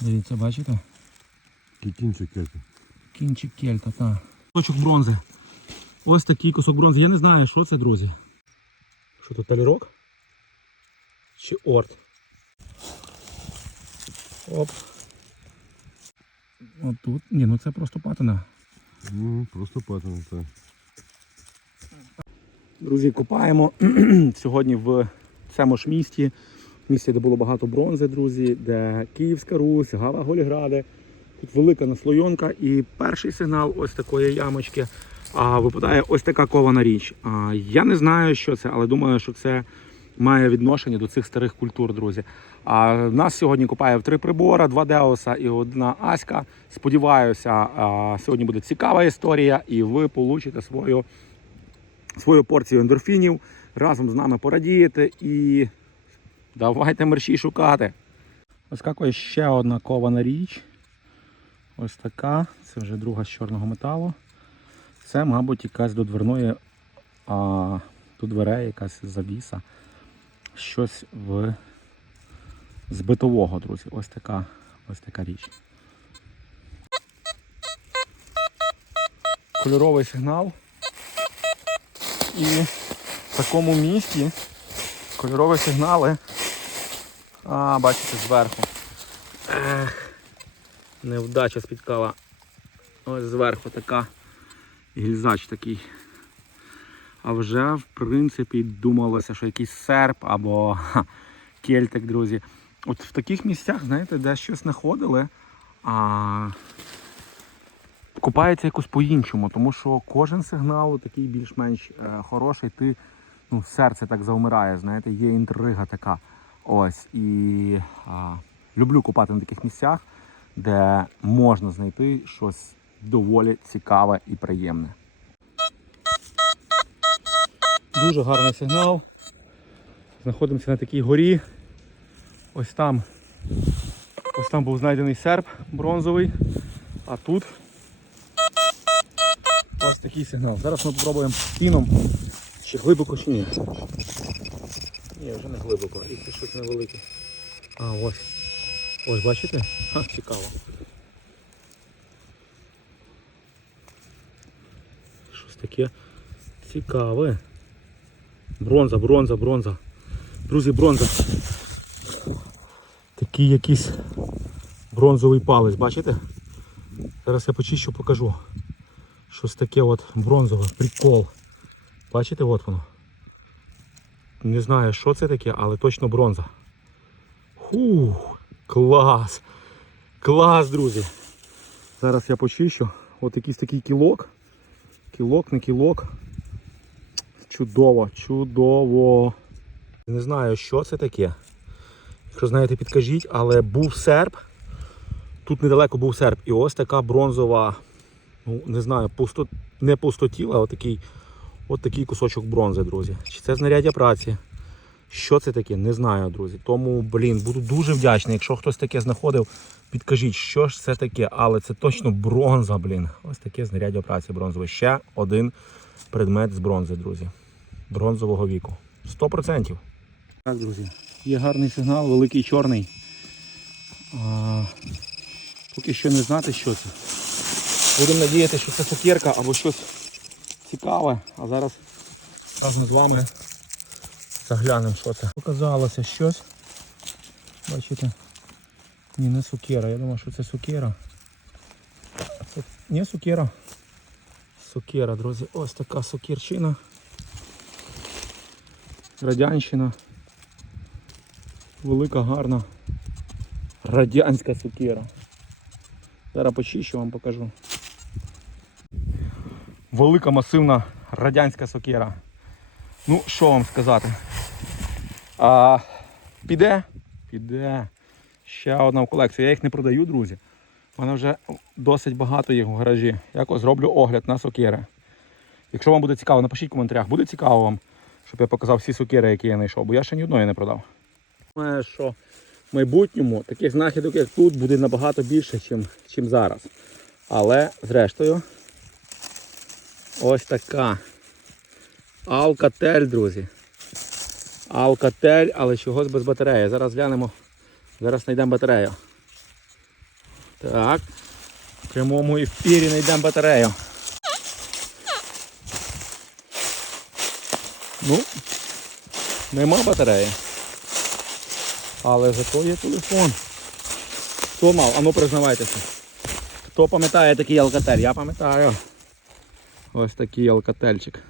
Дивіться, бачите? Кінчик келька. Кінчик келька, так. Кусочок бронзи. Ось такий кусок бронзи. Я не знаю, що це, друзі. Що тут талірок? Чи орт? Оп. От тут. Ні, ну це просто патина. Ну, просто паттерн, так. Друзі, копаємо сьогодні в цьому ж місті. Місті, де було багато бронзи, друзі, де Київська Русь, Гава Голігради. Тут велика наслойонка і перший сигнал ось такої ямочки. А випадає ось така кована річ. А, я не знаю, що це, але думаю, що це має відношення до цих старих культур, друзі. А нас сьогодні копає в три прибора, два Деоса і одна Аська. Сподіваюся, а, сьогодні буде цікава історія, і ви получите свою свою порцію ендорфінів, разом з нами порадієте і давайте мерщій шукати. Вискакує ще одна кована річ. Ось така. Це вже друга з чорного металу. Це, мабуть, якась до дверної, а, до дверей якась завіса. Щось в... з битового, друзі. Ось така, ось така річ. Кольоровий сигнал. І в такому місті кольорові сигнали. А, бачите, зверху. Ех, невдача спіткала. Ось зверху така гільзач такий. А вже, в принципі, думалося, що якийсь серп або ха, кельтик, друзі. От в таких місцях, знаєте, де щось знаходили, а купається якось по-іншому, тому що кожен сигнал такий більш-менш е, хороший, ти ну, серце так завмирає, знаєте, є інтрига така. Ось. І а, люблю купати на таких місцях, де можна знайти щось доволі цікаве і приємне. Дуже гарний сигнал. Знаходимося на такій горі. Ось там, ось там був знайдений серп бронзовий, а тут Ось такий сигнал. Зараз ми спробуємо піном. Чи глибоко чи ні. Ні, вже не глибоко, і щось невелике. А, ось. Ось, бачите? Ха, цікаво. Щось таке цікаве. Бронза, бронза, бронза. Друзі, бронза. Такий якийсь бронзовий палець, бачите? Зараз я почищу, покажу. Щось таке от бронзове, прикол. Бачите, от воно. Не знаю, що це таке, але точно бронза. Хух, клас! Клас, друзі! Зараз я почищу. От якийсь такий кілок. Кілок, не кілок. Чудово, чудово. Не знаю, що це таке. Якщо знаєте, підкажіть, але був серп. Тут недалеко був серп. І ось така бронзова ну не знаю, пусто, не пустотіла, а отакий, от такий кусочок бронзи, друзі. Чи це знаряддя праці? Що це таке? Не знаю, друзі. Тому, блін, буду дуже вдячний. Якщо хтось таке знаходив, підкажіть, що ж це таке, але це точно бронза, блін. Ось таке знаряддя праці бронзове. Ще один предмет з бронзи, друзі. Бронзового віку. 100%. Так, друзі, є гарний сигнал, великий чорний. А, поки що не знати, що це. Будемо надіятися, що це сокирка або щось цікаве. А зараз разом з вами заглянемо, що це. Показалося щось. Бачите? Ні, не сукера. Я думаю, що це сукера. Це не сукера. Сукера, друзі. Ось така сукірчина. Радянщина. Велика, гарна. Радянська сукера. Зараз почищу вам покажу. Велика масивна радянська сокира. Ну, що вам сказати? А, піде? Піде. Ще одна в колекцію. Я їх не продаю, друзі. У мене вже досить багато їх в гаражі. Якось зроблю огляд на сокири. Якщо вам буде цікаво, напишіть в коментарях, буде цікаво вам, щоб я показав всі сокири, які я знайшов, бо я ще ні одної не продав. Думаю, що в майбутньому таких знахідок, як тут, буде набагато більше, ніж, зараз. Але, зрештою, ось така Алкатель, друзі. Алкатель, але чогось без батареї. Зараз глянемо, зараз знайдемо батарею. Так. В прямому ефірі знайдемо батарею. Ну, нема батареї. Але зато є телефон. Хто мав? Ану признавайтеся. Хто пам'ятає такий алкатель? Я пам'ятаю. Ось такий алкательчик.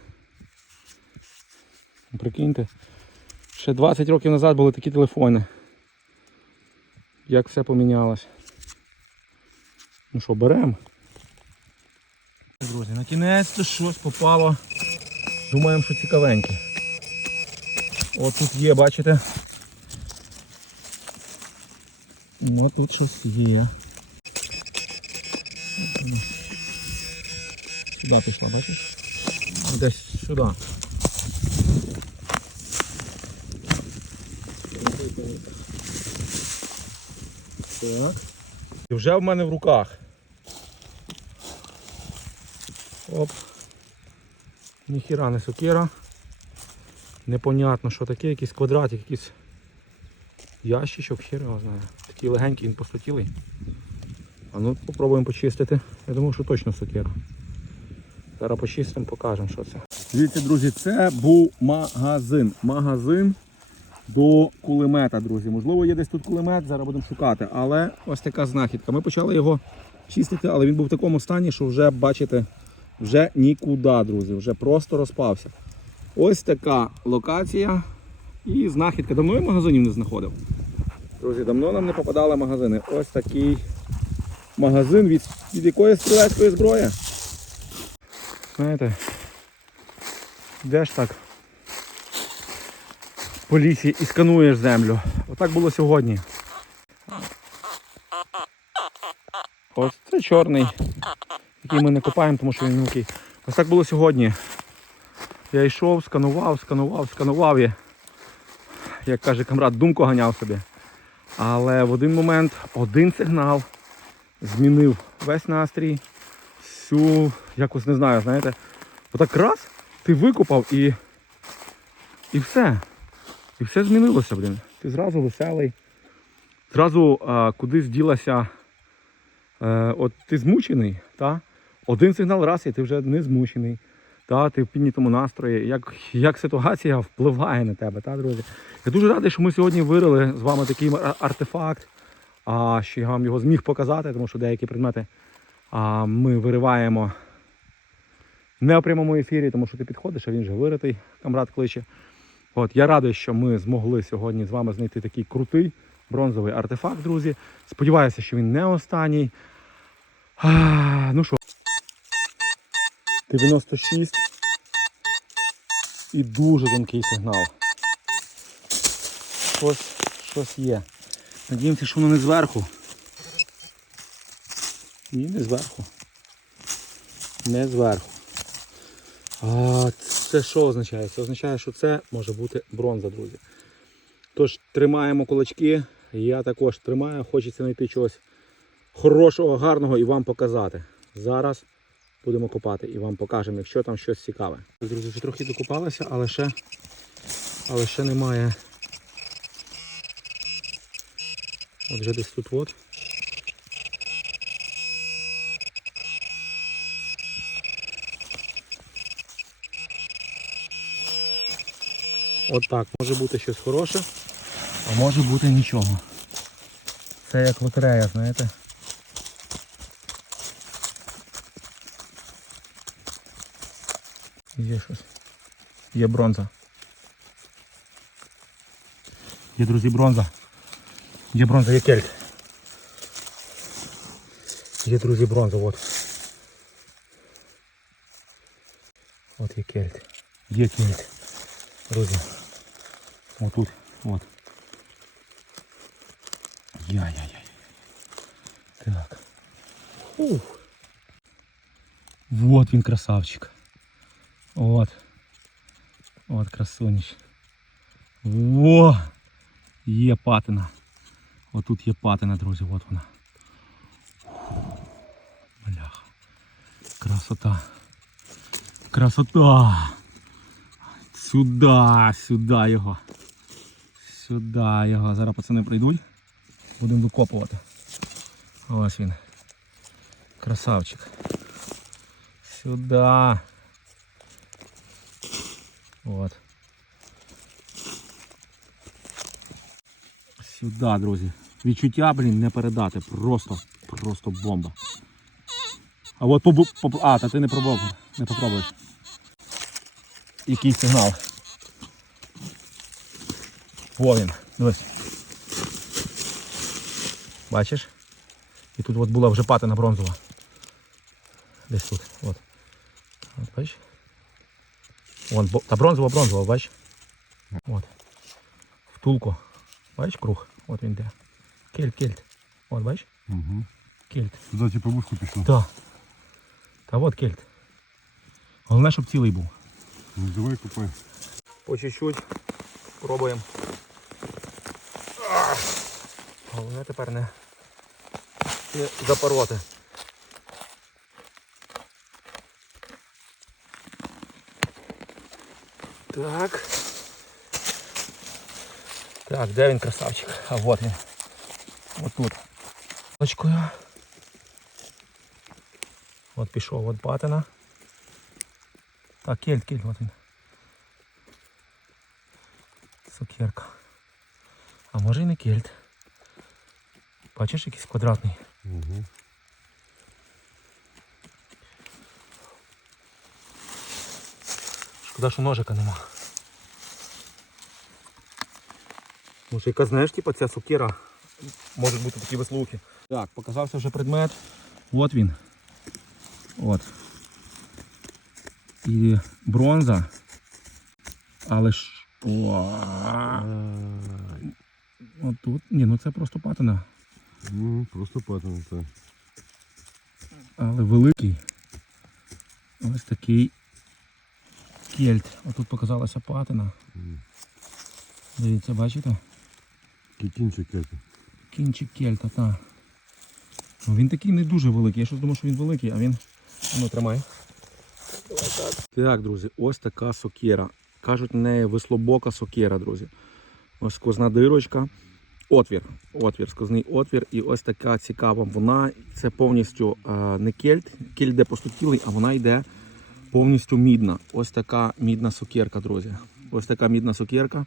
Прикиньте. Ще 20 років назад були такі телефони. Як все помінялось. Ну що, беремо? Друзі, на кінець то щось попало. Думаємо, що цікавеньке. От тут є, бачите? Ну тут щось є. Сюди пішла, бачиш? Десь сюди. Так. І вже в мене в руках. Оп. Ніхіра не сокира. Непонятно, що таке, якийсь квадратик, якийсь ящичок, хер його знає. Такий легенький, він посотілий. А ну попробуємо почистити. Я думаю, що точно сокира. Зараз почистимо, покажемо, що це. Дивіться, друзі, це був магазин. Магазин до кулемета, друзі. Можливо, є десь тут кулемет, зараз будемо шукати. Але ось така знахідка. Ми почали його чистити, але він був в такому стані, що вже, бачите, вже нікуди, друзі, вже просто розпався. Ось така локація і знахідка. Давно я магазинів не знаходив. Друзі, давно нам не попадали магазини. Ось такий магазин від, від якоїсь стрілецької зброї. Знаєте, йдеш так по лісі і скануєш землю. Отак було сьогодні. Ось це чорний, який ми не копаємо, тому що він мілкий. Ось так було сьогодні. Я йшов, сканував, сканував, сканував і, як каже камрад, думку ганяв собі. Але в один момент один сигнал змінив весь настрій, всю, якось не знаю, знаєте, отак раз, ти викопав і, і все. І все змінилося, блін. Ти зразу веселий. Зразу а, кудись ділася. Е, от ти змучений, та? один сигнал раз і ти вже не змучений. Та? Ти в піднятому настрої. Як, як ситуація впливає на тебе, та, друзі? Я дуже радий, що ми сьогодні вирили з вами такий артефакт, а, що я вам його зміг показати, тому що деякі предмети а, ми вириваємо не у прямому ефірі, тому що ти підходиш, а він вже виритий, камрад кличе. От, я радий, що ми змогли сьогодні з вами знайти такий крутий бронзовий артефакт, друзі. Сподіваюся, що він не останній. А, ну що, 96 і дуже тонкий сигнал. Щось, щось є. Надіємося, що воно не зверху. Ні, не зверху. Не зверху. А це що означає? Це означає, що це може бути бронза, друзі. Тож тримаємо кулачки. Я також тримаю, хочеться знайти чогось хорошого, гарного і вам показати. Зараз будемо копати і вам покажемо, якщо там щось цікаве. Друзі, вже трохи докопалися, але ще, але ще немає. От вже десь тут от. От так, може бути щось хороше, а може бути нічого. Це як лотерея, знаєте. Є щось. Є бронза. Є, друзі, бронза. Є бронза, є кельт. Є, друзі, бронза, от. От є кельт. Є кельт. Друзі. Отут. От. Яй-яй-яй. Так. Ух. Вот він красавчик. От. От красуніч. Во! Є патина. Отут є патина, друзі, от вона. Бляха. Красота. Красота. Сюди, сюди його. Сюди його. Зараз пацани прийдуть. Будемо викопувати. Ось він. Красавчик. Сюда. От. Сюди, друзі. Відчуття, блін, не передати. Просто, просто бомба. А от побу... А, та ти не пробував. Не попробуєш. Який сигнал. Во він. Дивись. Бачиш? І тут от була вже патина бронзова. Десь тут. От. От бачиш? Вон, та бронзова, бронзова, бачиш? От. Втулку. Бачиш круг? От він де. Кельт, кельт. От бачиш? Угу. Кельт. Туди типу вушку пішло. Так. Та от кельт. Головне, щоб цілий був. Ну давай купай. По чуть-чуть. Пробуємо. Головне тепер не, не запороти. Так. Так, де він красавчик? А вот він. От тут. От пішов, от патина. Так, кельт, кельт, от він. Сокирка. А може і не кельт. Бачиш якийсь квадратний. Угу. Шкода, що ножика нема. Може яка знаєш, типа ця сокира. Можуть бути такі веслухи. Так, показався вже предмет. От він. От. І бронза. Але ж. О, От тут. Ні, ну це просто патина. Ну, просто паттерн це. але великий. Ось такий кельт. Отут показалася патина. Дивіться, бачите? Кітінчик кельт. Кінчик кельта, так. Ну, він такий не дуже великий. Я щось думав, що він великий, а він. Ну, тримай. Так, друзі, ось така сокира. Кажуть, в неї веслобока сокира, друзі. Ось сквозна дирочка. Отвір. Отвір, сквозний отвір. І ось така цікава вона. Це повністю е, не кельт. Кельт йде постутілий, а вона йде повністю мідна. Ось така мідна сокирка, друзі. Ось така мідна сокирка.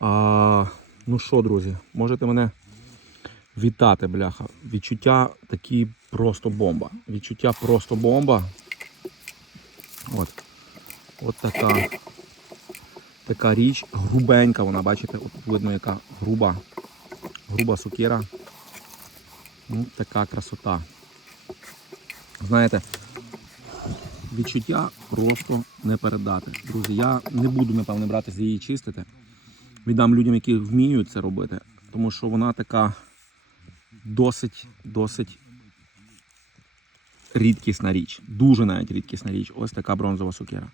А, ну що, друзі, можете мене вітати, бляха. Відчуття такі просто бомба. Відчуття просто бомба. От. От така. Така річ, грубенька вона, бачите, от видно, яка груба, груба сокира. Ну, така красота. Знаєте, відчуття просто не передати. Друзі, я не буду, напевне, братися її чистити. Віддам людям, які вміють це робити, тому що вона така досить, досить рідкісна річ. Дуже навіть рідкісна річ. Ось така бронзова сокира.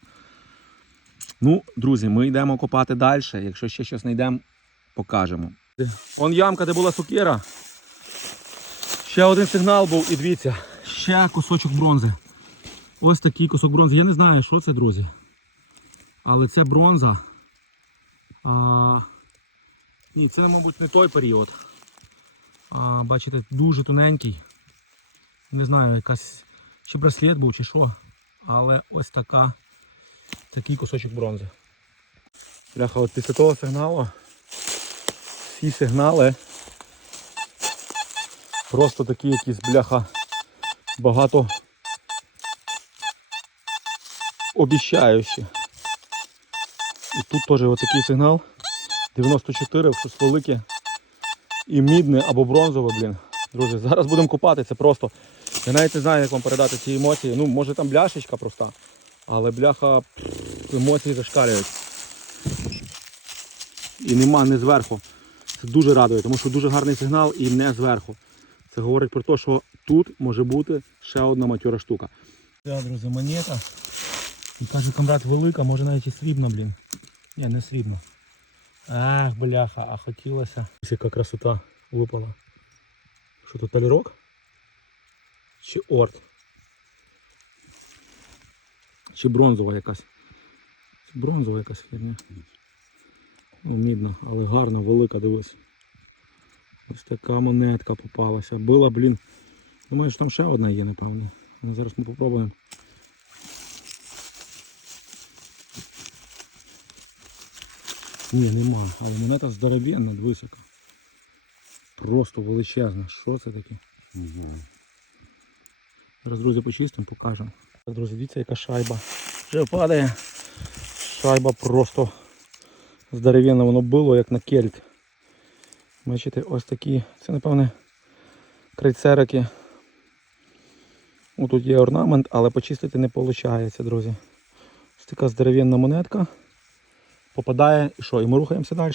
Ну, друзі, ми йдемо копати далі. Якщо ще щось знайдемо, покажемо. Вон ямка, де була сокира. Ще один сигнал був і дивіться, ще кусочок бронзи. Ось такий кусок бронзи. Я не знаю, що це, друзі. Але це бронза. А, ні, це, мабуть, не той період. А, бачите, дуже тоненький. Не знаю, якась чи браслет був, чи що. Але ось така, такий кусочок бронзи. Бляха, от після того сигналу всі сигнали просто такі якісь бляха багато обіщаючі. І тут теж отакий сигнал. 94, щось велике. І мідне або бронзове, блін. Друзі, зараз будемо купати, це просто. Я навіть не знаю, як вам передати ці емоції. Ну, може там бляшечка проста, але бляха емоції зашкалюють. І нема не зверху. Це дуже радує, тому що дуже гарний сигнал і не зверху. Це говорить про те, що тут може бути ще одна матьора штука. Так, друзі, монета. І каже, камрад велика, може навіть і срібна, блін. Ні, не срібна. Ах, бляха, а хотілося. Ось яка красота випала. Що тут талірок? Чи орт? Чи бронзова якась? Це бронзова якась херня. Ну, мідна, але гарна, велика, дивись. Ось така монетка попалася. Була, блін, Думаю, що там ще одна є, напевно. Ну, зараз ми попробуємо. Ні, нема. Але монета здоровенна, висока. Просто величезна. Що це таке? Не знаю. Зараз, друзі, почистимо, покажемо. Так, друзі, дивіться, яка шайба. Вже падає. Шайба просто здоровенна, воно було, як на кельт. Бачите, ось такі. Це, напевне, крейцерики. Тут є орнамент, але почистити не виходить, друзі. Ось така здоровенна монетка. Попадає і що? І ми рухаємося далі.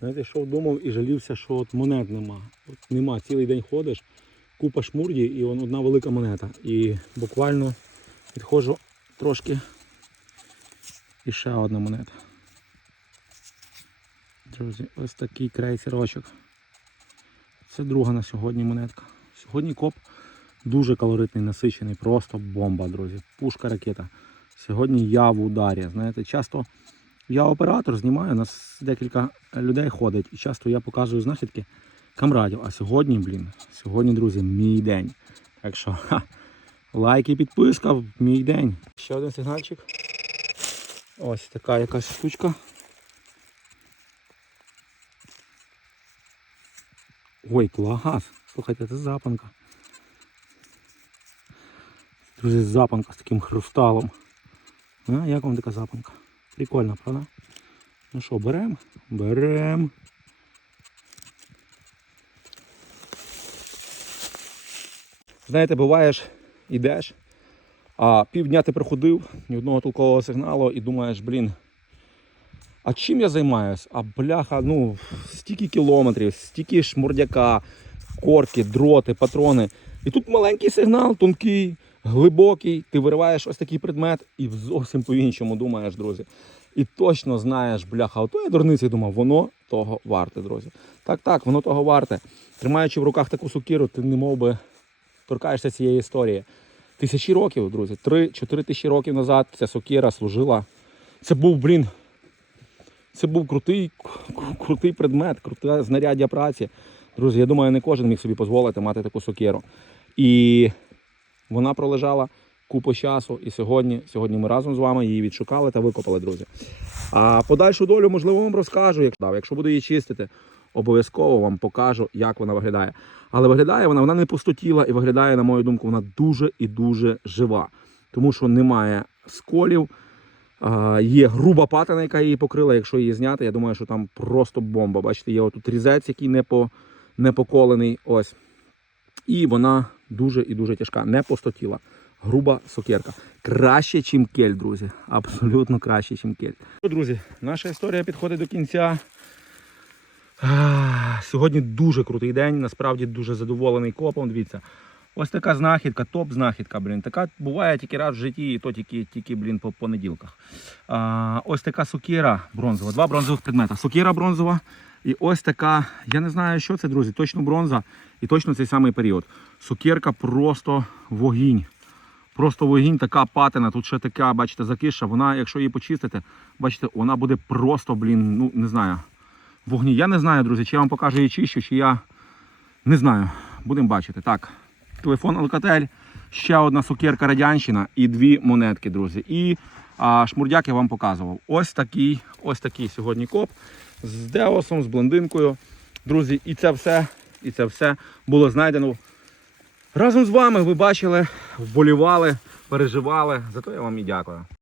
Знаєте, йшов думав і жалівся, що от монет нема. От нема, цілий день ходиш, купа шмурді і одна велика монета. І буквально підходжу трошки і ще одна монета. Друзі, ось такий крейсерочок. Це друга на сьогодні монетка. Сьогодні коп дуже калоритний, насичений, просто бомба, друзі. Пушка ракета. Сьогодні я в ударі. Знаєте, часто я оператор знімаю, у нас декілька людей ходить, і часто я показую знахідки камрадів. А сьогодні, блін, сьогодні, друзі, мій день. Так що ха, лайк і підписка, мій день. Ще один сигнальчик. Ось така якась штучка. Ой, клас! Слухайте, це запанка. Друзі, запанка з таким хрусталом. А, як вам така запанка? Прикольно, правда? Ну що, беремо? Беремо. Знаєте, буваєш, ідеш, а півдня ти проходив, ні одного толкового сигналу і думаєш, блін, а чим я займаюсь? А бляха, ну, стільки кілометрів, стільки шмурдяка, корки, дроти, патрони. І тут маленький сигнал, тонкий, глибокий. Ти вириваєш ось такий предмет і зовсім по-іншому думаєш, друзі. І точно знаєш, бляха, ото я дурниці думав, воно того варте, друзі. Так, так, воно того варте. Тримаючи в руках таку сукіру, ти не мов би торкаєшся цієї історії. Тисячі років, друзі, 3-4 тисячі років назад ця сокира служила. Це був, блін, це був крутий, крутий предмет, круте знаряддя праці. Друзі, я думаю, не кожен міг собі дозволити мати таку сокиру. І вона пролежала купу часу. І сьогодні, сьогодні ми разом з вами її відшукали та викопали, друзі. А подальшу долю, можливо, вам розкажу. Якщо, якщо буду її чистити, обов'язково вам покажу, як вона виглядає. Але виглядає вона, вона не пустотіла і виглядає, на мою думку, вона дуже і дуже жива. Тому що немає сколів. Є груба патина, яка її покрила. Якщо її зняти, я думаю, що там просто бомба. Бачите, є отут різець, який не, по, не поколений. Ось. І вона дуже і дуже тяжка, не пустотіла. Груба сокирка. Краще, ніж кель, друзі. Абсолютно краще, ніж кель. Друзі, наша історія підходить до кінця. Сьогодні дуже крутий день. Насправді дуже задоволений копом. Дивіться. Ось така знахідка, топ-знахідка, блін. Така буває тільки раз в житті, і то тільки, тільки блін, по понеділках. А, ось така сокира бронзова, два бронзових предмета. Сокира бронзова і ось така, я не знаю, що це, друзі, точно бронза і точно цей самий період. Сокирка просто вогінь. Просто вогінь, така патина, тут ще така, бачите, закиша. Вона, якщо її почистити, бачите, вона буде просто, блін, ну не знаю. Вогні. Я не знаю, друзі, чи я вам покажу її чищу, чи я не знаю. Будемо бачити. Так, телефон Alcatel, ще одна сукерка радянщина і дві монетки, друзі. І а, шмурдяк я вам показував. Ось такий, ось такий сьогодні коп з деосом, з блондинкою. Друзі, і це все, і це все було знайдено разом з вами. Ви бачили, вболівали, переживали. Зато я вам і дякую.